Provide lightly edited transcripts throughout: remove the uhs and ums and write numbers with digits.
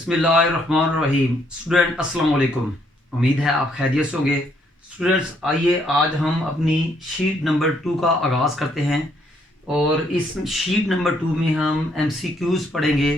बिस्मिल्लाहिर्रहमानिर्रहीम। स्टूडेंट अस्सलाम वालेकुम। उम्मीद है आप खैरियत से होंगे। स्टूडेंट्स आइए आज हम अपनी शीट नंबर 2 का आगाज़ करते हैं और इस शीट नंबर 2 में हम MCQs पढ़ेंगे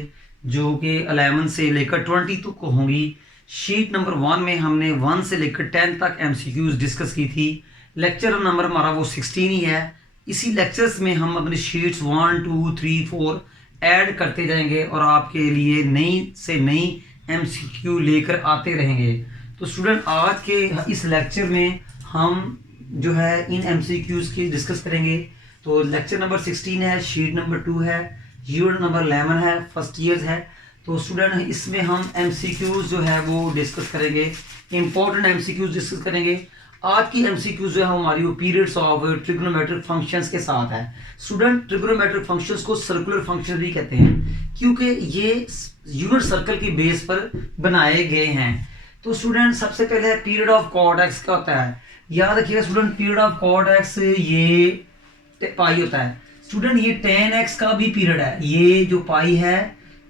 जो कि 11 से लेकर 20 तक होंगी। शीट नंबर 1 में हमने 1 से लेकर 10 तक MCQs डिस्कस की थी। लेक्चर नंबर हमारा वो 16 ही है। इसी लेक्चर्स में हम अपनी शीट्स 1 2 3 4 ऐड करते जाएंगे और आपके लिए नई से नई MCQ लेकर आते रहेंगे। तो स्टूडेंट आज के इस लेक्चर में हम जो है इन MCQs की डिस्कस करेंगे। तो लेक्चर नंबर 16 है, शीट नंबर 2 है, यूनिट नंबर 11 है, फर्स्ट ईयर्स है। तो स्टूडेंट इसमें हम MCQs जो है वो डिस्कस करेंगे, इंपॉर्टेंट MCQs डिस्कस करेंगे। आज की MCQ जो है हमारी वो पीरियड्स ऑफ ट्रिग्नोमेट्रिक फंक्शंस के साथ है। स्टूडेंट ट्रिग्नोमेट्रिक फंक्शंस को सर्कुलर फंक्शन भी कहते हैं क्योंकि ये यूनिट सर्कल की बेस पर बनाए गए हैं। तो स्टूडेंट सबसे पहले पीरियड ऑफ कॉट एक्स क्या होता है, याद रखिएगा student. Period of cot x ये पाई होता है। स्टूडेंट ये tan x का भी पीरियड है, ये जो पाई है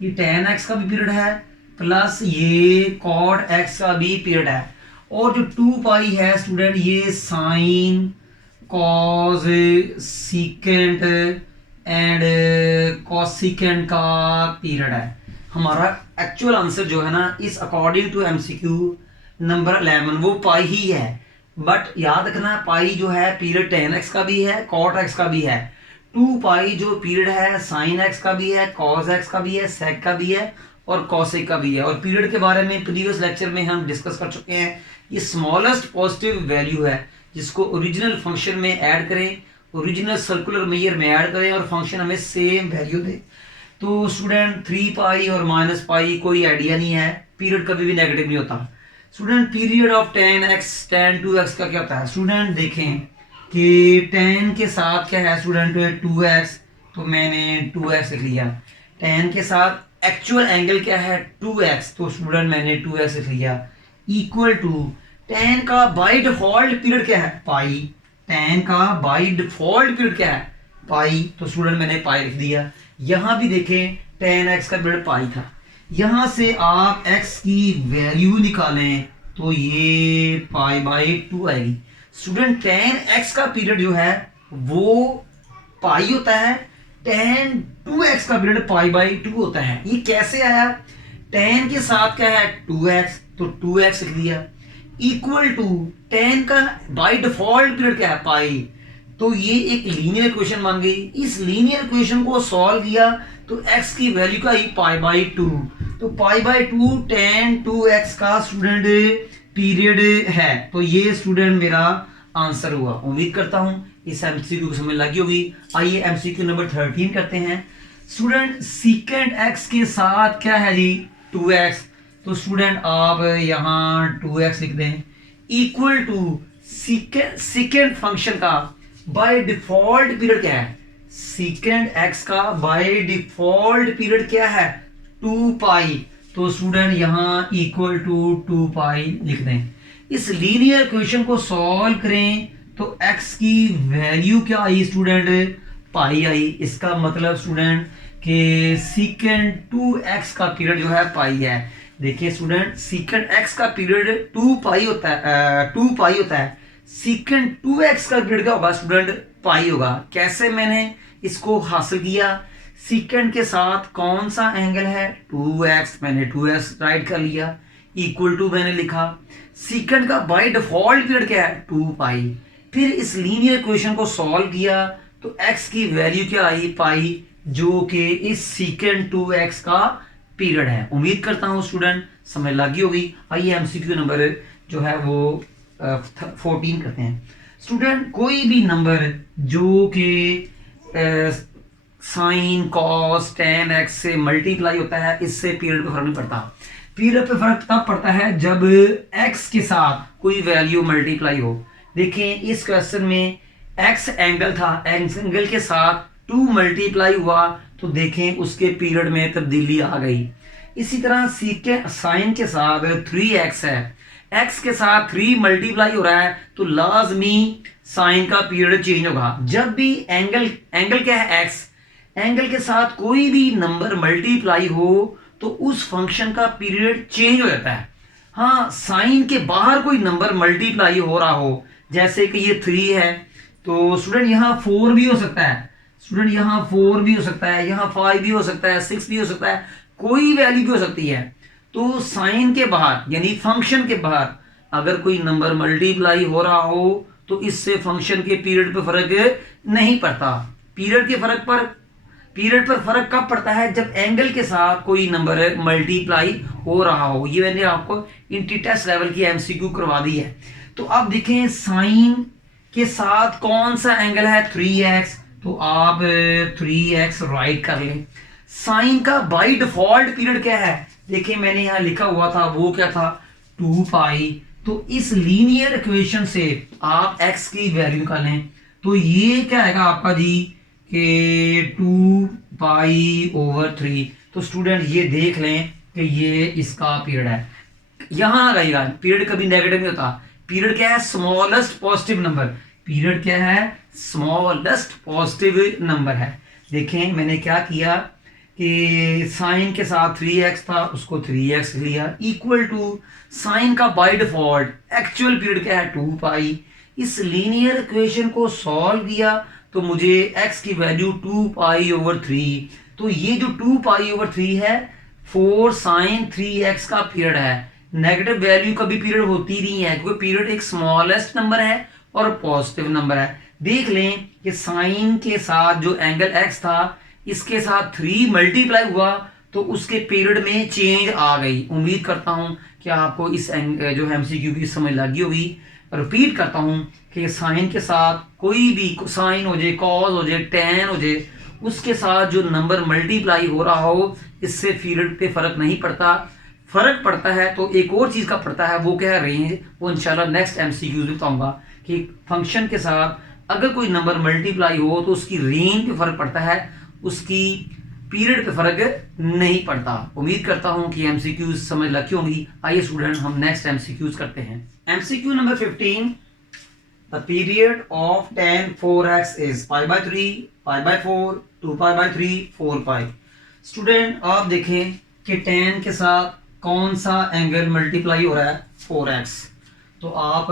ये tan x का भी पीरियड है प्लस ये कॉट x का भी पीरियड है। और जो 2 पाई है स्टूडेंट ये sign cause secant and cosecant का पीरियड है। हमारा एक्चुअल आंसर जो है ना इस अकॉर्डिंग टू MCQ नंबर 11 वो पाई ही है। बट याद रखना पाई जो है पीरियड tan x का भी है, cot x का भी है। 2 पाई जो पीरियड है साइन x का भी है, cos x का भी है, sec का भी है और cosec का भी है। और पीरियड के बारे में प्रीवियस लेक्चर में हम डिस्कस कर चुके हैं। ये स्मॉलेस्ट पॉजिटिव वैल्यू है जिसको ओरिजिनल फंक्शन में ऐड करें, ओरिजिनल सर्कुलर मेजर में ऐड करें और फंक्शन हमें सेम वैल्यू दे। तो स्टूडेंट 3 पाई और माइनस पाई कोई आइडिया नहीं है, पीरियड कभी भी नेगेटिव नहीं होता। Student period of tan x tan 2x का क्या होता है। स्टूडेंट देखें कि tan के साथ क्या है स्टूडेंट 2x, तो मैंने 2x लिख लिया। tan के साथ एक्चुअल एंगल क्या है 2x, तो स्टूडेंट मैंने 2x लिख लिया। इक्वल टू tan का बाय डिफॉल्ट पीरियड क्या है पाई, tan का बाय डिफॉल्ट पीरियड क्या है पाई, तो स्टूडेंट मैंने पाई लिख दिया। यहां भी देखें tan x का पीरियड पाई था। यहां से आप x की वैल्यू निकालें तो ये पाई बाय 2 आएगी। स्टूडेंट tan x का पीरियड जो है वो पाई होता है, tan 2x का पीरियड पाई बाय 2 होता है। ये कैसे आया, tan के साथ क्या है 2x, तो 2x लिख दिया। इक्वल टू tan का बाय डिफॉल्ट पीरियड क्या है पाई, तो ये एक लीनियर इक्वेशन बन गई। इस लीनियर इक्वेशन को सॉल्व किया तो x की वैल्यू का ही पाई बाय 2, तो पाई बाय 2 tan 2x का स्टूडेंट पीरियड है। तो ये स्टूडेंट मेरा आंसर हुआ। उम्मीद करता हूं इस MCQ को समझ लगी होगी। आइए MCQ नंबर 13 करते हैं। स्टूडेंट सीकेंट x के साथ क्या है जी 2x, तो स्टूडेंट आप यहाँ 2x लिख दें। इक्वल टू सीकेंट फंक्शन का बाय डिफॉल्ट पीरियड क्या है, सीकेंट x का बाय डिफॉल्ट पीरियड क्या है 2 पाई, तो स्टूडेंट यहाँ इक्वल टू 2 पाई लिख दें। इस लीनियर इक्वेशन को सॉल्व करें तो x की वैल्यू क्या आई स्टूडेंट पाई आई। इसका मतलब स्टूडेंट कि सीकेंट 2x का पीरियड जो है पाई है। देखिए स्टूडेंट सीकेंट x का पीरियड 2 पाई होता है, सीकेंट 2x का पीरियड क्या होगा स्टूडेंट पाई होगा। कैसे मैंने इसको हासिल किया, सीकेंट के साथ कौन सा एंगल है 2x, मैंने 2x राइट कर लिया। इक्वल टू मैंने लिखा, सीकेंट का बाय डिफॉल्ट पीरियड क्या है 2 पाई। फिर इस लीनियर इक्वेशन को सॉल्व किया तो x की वैल्यू क्या आई पाई, जो कि इस सीकेंट 2x का पीरियड है। उम्मीद करता हूं स्टूडेंट समझ लगी होगी। आइए MCQ नंबर जो है वो 14 करते हैं। स्टूडेंट कोई भी नंबर जो कि साइन कॉस tan x से मल्टीप्लाई होता है, इससे पीरियड पे फर्क नहीं पड़ता। पीरियड पे फर्क तब पड़ता है जब x के साथ कोई वैल्यू मल्टीप्लाई हो। देखें इस क्वेश्चन में x एंगल था, एंगल के साथ 2 मल्टीप्लाई हुआ तो देखें उसके पीरियड में तब्दीली आ गई। इसी तरह सीकेंट साइन के साथ 3x है, x के साथ 3 मल्टीप्लाई हो रहा है तो लाजमी साइन का पीरियड चेंज होगा। जब भी एंगल क्या है x, एंगल के साथ कोई भी नंबर मल्टीप्लाई हो तो उस फंक्शन का पीरियड चेंज हो जाता है। हाँ, साइन के बाहर कोई नंबर मल्टीप्लाई हो रहा हो, जैसे कि ये 3 है तो स्टूडेंट यहाँ 4 भी हो सकता है, स्टूडेंट यहाँ 4 भी हो सकता है, यहाँ 5 भी हो सकता है, 6 भी हो सकता है, कोई वैल्यू भी हो सकती है। तो साइन के बाहर यानी फंक्शन के बाहर अगर कोई नंबर मल्टीप्लाई हो रहा हो तो इससे फंक्शन के पीरियड पर फर्क नहीं पड़ता। पीरियड पर फर्क कब पड़ता है? जब एंगल के साथ कोई नंबर मल्टीप्लाई हो रहा हो। ये मैंने आपको इंटी टेस्ट लेवल की एमसीक्यू करवा दी है। तो अब देखें साइन के साथ कौन सा एंगल है? 3x, तो आप 3x राइट कर लें। साइन का बाय डिफॉल्ट पीरियड क्या है? देखिए मैंने यहाँ लिखा हुआ था, वो क्या था? 2 पाई। तो इस लीनियर इक्वेशन से आप x की वैल्यू निकालें तो ये क्या आएगा आपका जी कि 2 पाई ओवर 3। तो स्टूडेंट ये देख लें कि ये इसका पीरियड है। यहां रहेगा पीरियड कभी नेगेटिव नहीं होता। पीरियड क्या है? Smallest positive number. पीरियड क्या है? स्मॉलेस्ट पॉजिटिव नंबर है। देखें मैंने क्या किया कि साइन के साथ 3x था, उसको 3x लिया, इक्वल टू साइन का बाय डिफॉल्ट एक्चुअल पीरियड क्या है? 2 पाई। इस लीनियर इक्वेशन को सॉल्व किया तो मुझे x की वैल्यू 2 पाई ओवर 3। तो ये जो 2 पाई ओवर 3 है 4 साइन 3x का पीरियड है। नेगेटिव वैल्यू कभी पीरियड होती नहीं है क्योंकि पीरियड एक स्मॉलेस्ट नंबर है और पॉजिटिव नंबर है। देख लें कि साइन के साथ जो एंगल x था इसके साथ 3 मल्टीप्लाई हुआ तो उसके पीरियड में चेंज आ गई। उम्मीद करता हूं कि आपको इस जो एमसीक्यू की समझ लगी होगी। रिपीट करता हूं कि साइन के साथ कोई भी साइन हो जाए, कॉस हो जाए, टेन हो जाए, उसके साथ जो नंबर मल्टीप्लाई हो रहा हो इससे पीरियड पे फर्क नहीं पड़ता। फर्क पड़ता है तो एक और चीज का पड़ता है, वो क्या है? रेंज। वो इंशाल्लाह नेक्स्ट एमसीक्यूज में बताऊंगा कि फंक्शन के साथ अगर कोई नंबर मल्टीप्लाई हो तो उसकी रेंज पे फर्क पड़ता है, उसकी पीरियड पे फर्क नहीं पड़ता। उम्मीद करता हूं कि एमसीक्यूज समझ लगी होंगी। आइए स्टूडेंट हम नेक्स्ट एमसीक्यूज करते हैं। MCQ number 15, the period of tan 4x is pi by 3, pi by 4, 2 pi by 3, 4 pi. Student आप देखें कि tan के साथ कौन सा एंगल मल्टीप्लाई हो रहा है? 4x। तो आप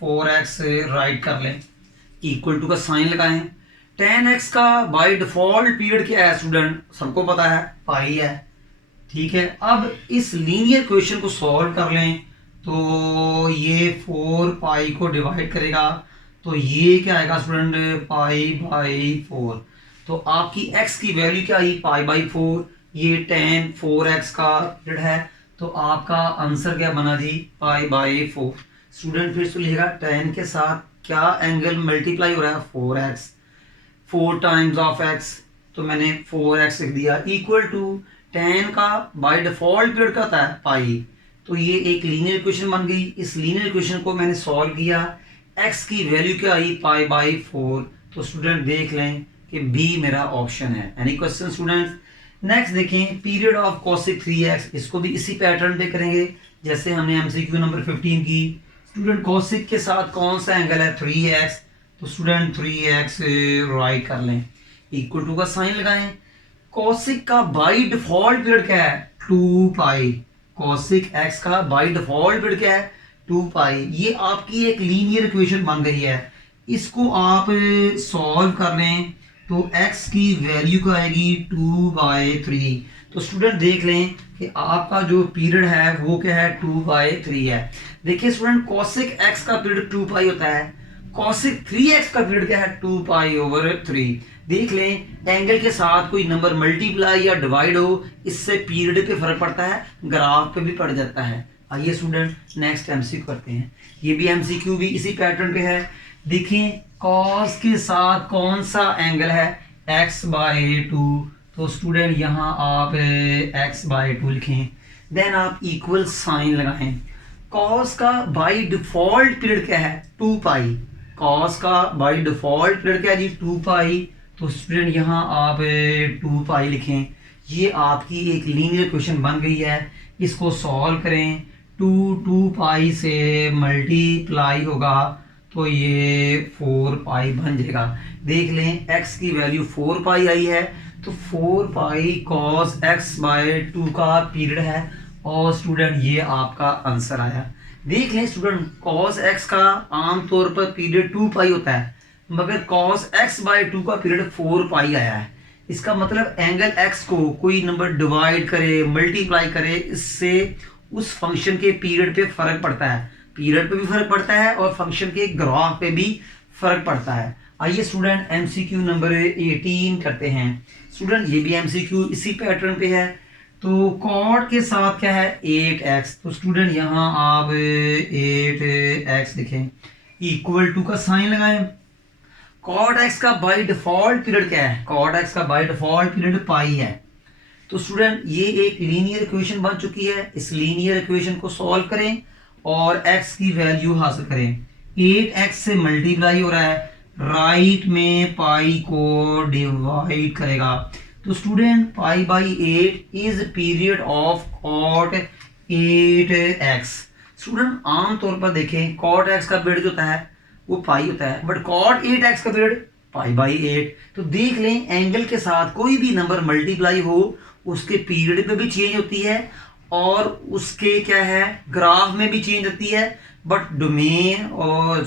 4x राइट कर लें, इक्वल टू का साइन लगाएं। tan x का बाय डिफॉल्ट पीरियड क्या है स्टूडेंट? सबको पता है, पाई है। ठीक है, अब इस लीनियर इक्वेशन को सॉल्व कर लें तो ये 4 पाई को डिवाइड करेगा तो ये क्या आएगा स्टूडेंट? Pi by 4। तो आपकी x की वैल्यू क्या आई? Pi by 4। ये tan 4x का पीरियड है तो आपका आंसर क्या बना जी? Pi by 4। स्टूडेंट फिर से लिखेगा tan के साथ क्या एंगल मल्टीप्लाई हो रहा है? 4x। 4 टाइम्स ऑफ x, तो मैंने 4x लिख दिया, इक्वल टू tan का बाय डिफॉल्ट पीरियड क्या होता है? पाई। तो ये एक लीनियर इक्वेशन बन गई। इस लीनियर इक्वेशन को मैंने सॉल्व किया, x की वैल्यू क्या आई? Pi by 4। तो स्टूडेंट देख लें कि बी मेरा ऑप्शन है। Any question students? नेक्स्ट देखें पीरियड ऑफ cosec 3x। इसको भी इसी पैटर्न पे करेंगे जैसे हमने एमसीक्यू नंबर 15 की। स्टूडेंट cosec के साथ कौन सा एंगल है? 3x। तो स्टूडेंट 3x राइट कर लें, इक्वल टू का साइन लगाएं। cosec का बाय डिफॉल्ट पीरियड क्या है? 2 पाई। cosec x का बाय डिफॉल्ट पीरियड क्या है? 2 पाई। ये आपकी एक लीनियर इक्वेशन बन गई है। इसको आप सॉल्व कर लें तो x की वैल्यू क्या आएगी? 2/3। तो स्टूडेंट देख लें कि आपका जो पीरियड है वो क्या है? 2/3 है। देखिए स्टूडेंट cosec x का पीरियड 2 पाई होता है, cosec 3x का पीरियड क्या है? 2 पाई ओवर 3। देख लें एंगल के साथ कोई नंबर मल्टीप्लाई या डिवाइड हो इससे पीरियड पे फर्क पड़ता है, ग्राफ पे भी पड़ जाता है। आइए स्टूडेंट नेक्स्ट एमसीक्यू करते हैं। ये भी एमसीक्यू भी इसी पैटर्न पे है। देखें cos के साथ कौन सा एंगल है? x/2। तो स्टूडेंट यहाँ आप x/2 लिखें, देन आप इक्वल साइन लगाएं। cos का बाय डिफॉल्ट पीरियड क्या है? 2 पाई। cos का बाय डिफॉल्ट पीरियड क्या है जी? 2 पाई। तो स्टूडेंट यहाँ आप 2 पाई लिखें। ये आपकी एक लीनियर इक्वेशन बन गई है। इसको सॉल्व करें, 2 पाई से मल्टीप्लाई होगा तो ये 4 पाई बन जाएगा। देख लें x की वैल्यू 4 पाई आई है तो 4 पाई कॉस एक्स बाय 2 का पीरियड है और स्टूडेंट ये आपका आंसर आया। देख लें स्टूडेंट, कॉस एक्स का आमतौर पर पीरियड 2 पाई होता है, मगर कॉस एक्स बाय 2 का पीरियड 4 पाई आया है। इसका मतलब एंगल एक्स को कोई नंबर डिवाइड करे, मल्टीप्लाई करे, इससे उस फंक्शन के पीरियड पे फर्क पड़ता है। पीरियड पे भी फर्क पड़ता है और फंक्शन के ग्राफ पे भी फर्क पड़ता है। आइए स्टूडेंट एमसीक्यू नंबर 18 करते हैं। स्टूडेंट ये भी एमसीक्यू इसी पैटर्न पे है। तो कॉट के साथ क्या है 8x, तो स्टूडेंट यहाँ आप 8x लिखें, इक्वल टू का साइन लगाएं। कॉट एक्स का बाय डिफॉल्ट पीरियड क्या है? कॉट एक्स का बाय डिफॉल्ट पीरियड पाई है। तो स्टूडेंट ये एक लीनियर इक्वेशन बन चुकी है। इस लीनियर इक्वेशन को सॉल्व करें और x की वैल्यू हासिल करें। 8x से मल्टीप्लाई हो रहा है, राइट में पाई को डिवाइड करेगा। तो student pi by 8 is period of cot 8x। Student आमतौर पर देखें कॉट x का पीरियड जो होता है वो पाई होता है, बट कॉट 8x का पीरियड पाई बाई 8। तो देख लें एंगल के साथ कोई भी नंबर मल्टीप्लाई हो उसके पीरियड पे भी चेंज होती है और उसके क्या है ग्राफ में भी चेंज होती है, बट डोमेन और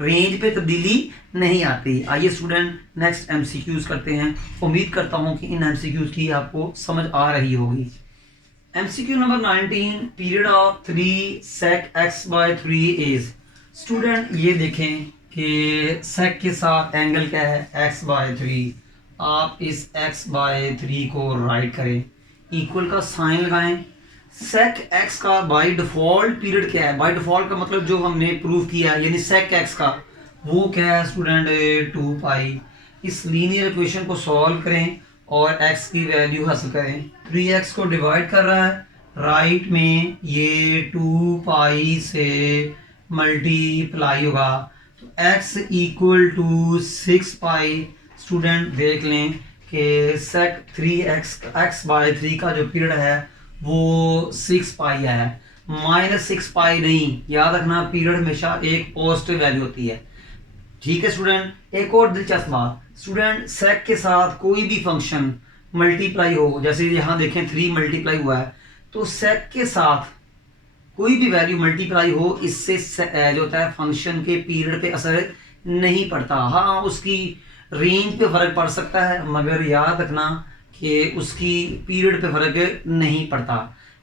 रेंज पे तब्दीली नहीं आती। आइए स्टूडेंट नेक्स्ट एमसीक्यूज करते हैं। उम्मीद करता हूं कि इन एमसीक्यूज की आपको समझ आ रही होगी। MCQ number 19, period of 3 sec x by 3 is. Student ये देखें कि sec के साथ एंगल क्या है x बाय 3। आप इस x बाय 3 को राइट करें, इक्वल का साइन लगाएं। sec x का बाय डिफॉल्ट पीरियड क्या है? बाय डिफॉल्ट का मतलब जो हमने प्रूव किया यानी sec x का वो क्या है स्टूडेंट 2 पाई। इस लीनियर इक्वेशन को सॉल्व करें और x की वैल्यू हासिल करें। 3x को डिवाइड कर रहा है, राइट में ये 2 पाई से मल्टीप्लाई होगा, तो x equal to 6 pi. Student देख लें कि sec 3x बाय 3 का जो पीरियड है वो 6 पाई है, -6 पाई नहीं। याद रखना पीरियड हमेशा एक पॉजिटिव वैल्यू होती है। ठीक है स्टूडेंट, एक और दिलचस्प बात, स्टूडेंट sec के साथ कोई भी फंक्शन मल्टीप्लाई हो, जैसे यहाँ देखें 3 मल्टीप्लाई हुआ है, तो sec के साथ कोई भी वैल्यू मल्टीप्लाई हो इससे जो होता है फंक्शन के पीरियड पे असर नहीं पड़ता। हाँ उसकी रेंज पे फर्क पड़ सकता है, मगर याद रखना कि उसकी पीरियड पे फर्क नहीं पड़ता।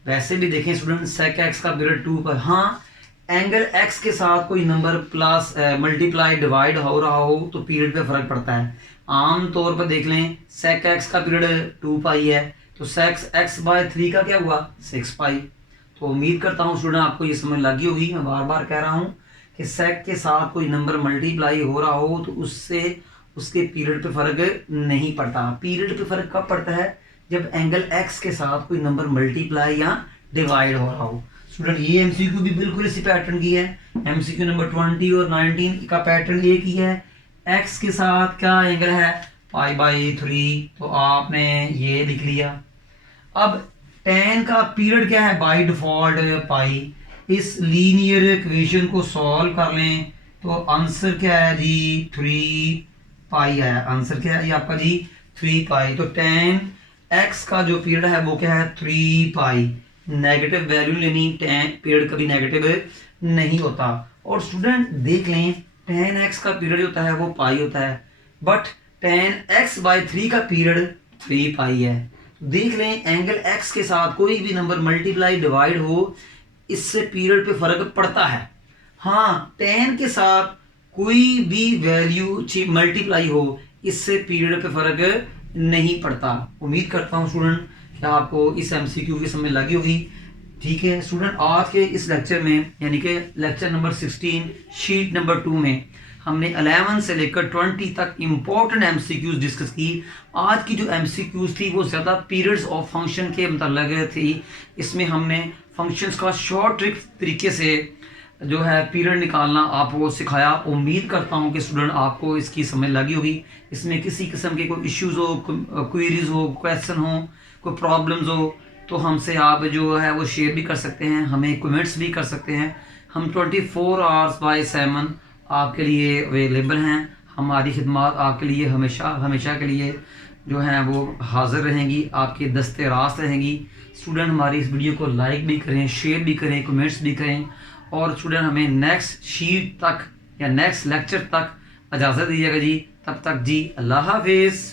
वैसे भी देखें स्टूडेंट sec x का पीरियड 2 पर, हाँ एंगल x के साथ कोई नंबर प्लस मल्टीप्लाई डिवाइड हो रहा हो तो पीरियड पे फर्क पड़ता है। आम तौर पर देख लें sec x का पीरियड 2 पाई है, तो sec x बाय 3 का क्या हुआ 6 पाई। तो उम्मीद करता हूँ स्टूडेंट आपको ये समझ लगी होगी। मैं बार बार कह रहा हूँ कि sec के साथ कोई नंबर मल्टीप्लाई हो रहा हो तो उससे उसके पीरियड पे फर्क नहीं पड़ता। पीरियड पे फर्क कब पड़ता है? जब एंगल x के साथ कोई नंबर मल्टीप्लाई या डिवाइड हो रहा हो। स्टूडेंट ये एमसीक्यू भी बिल्कुल इसी पैटर्न की है। एमसीक्यू नंबर 20 और 19 का पैटर्न एक ही है। x के साथ क्या एंगल है पाई बाई 3, तो आपने ये लिख लिया। अब tan का पीरियड क्या है बाय डिफॉल्ट पाई। इस लीनियर इक्वेशन को सॉल्व कर लें तो आंसर क्या है जी 3 पाई है। आंसर क्या है ये आपका जी 3 पाई। तो tan x का जो पीरियड है वो क्या है 3 पाई। नेगेटिव वैल्यू लेनी, tan पीरियड कभी नेगेटिव नहीं होता। और स्टूडेंट देख लें tan x का पीरियड होता है वो पाई होता है, बट tan x बाय 3 का पीरियड 3 पाई है। देख लें एंगल x के साथ कोई भी नंबर मल्टीप्लाई डिवाइड हो इससे पीरियड पे फर्क पड़ता है। हाँ tan के साथ कोई भी वैल्यू मल्टीप्लाई हो इससे पीरियड पे फर्क नहीं पड़ता। उम्मीद करता हूँ स्टूडेंट कि आपको इस एमसीक्यू की समझ लगी होगी। ठीक है स्टूडेंट, आज के इस लेक्चर में यानी कि लेक्चर नंबर 16 शीट नंबर 2 में हमने 11 से लेकर 20 तक इम्पोर्टेंट एमसीक्यूज डिस्कस की। आज की जो एमसीक्यूज थी वो ज़्यादा पीरियड्स ऑफ फंक्शन के मतलब थी। इसमें हमने फंक्शंस का शॉर्ट ट्रिक तरीके से जो है पीरियड निकालना आपको सिखाया। उम्मीद करता हूँ कि स्टूडेंट आपको इसकी समझ लगी होगी। इसमें किसी किस्म के कोई इश्यूज़ हो, क्वेरीज हो, क्वेश्चन हो, कोई प्रॉब्लम्स हो तो हमसे आप जो है वो शेयर भी कर सकते हैं, हमें कमेंट्स भी कर सकते हैं। हम 24 आवर्स बाय 7 आपके लिए अवेलेबल हैं। हमारी खिदमत आपके लिए हमेशा के लिए जो हैं वो हाज़िर रहेंगी, आपके दस्ते रास्त रहेंगी। स्टूडेंट हमारी इस वीडियो को लाइक भी करें, शेयर भी करें, कमेंट्स भी करें, और स्टूडेंट हमें नेक्स्ट शीट तक या नेक्स्ट लेक्चर तक इजाज़त दीजिएगा जी। तब तक जी अल्लाह हाफिज़।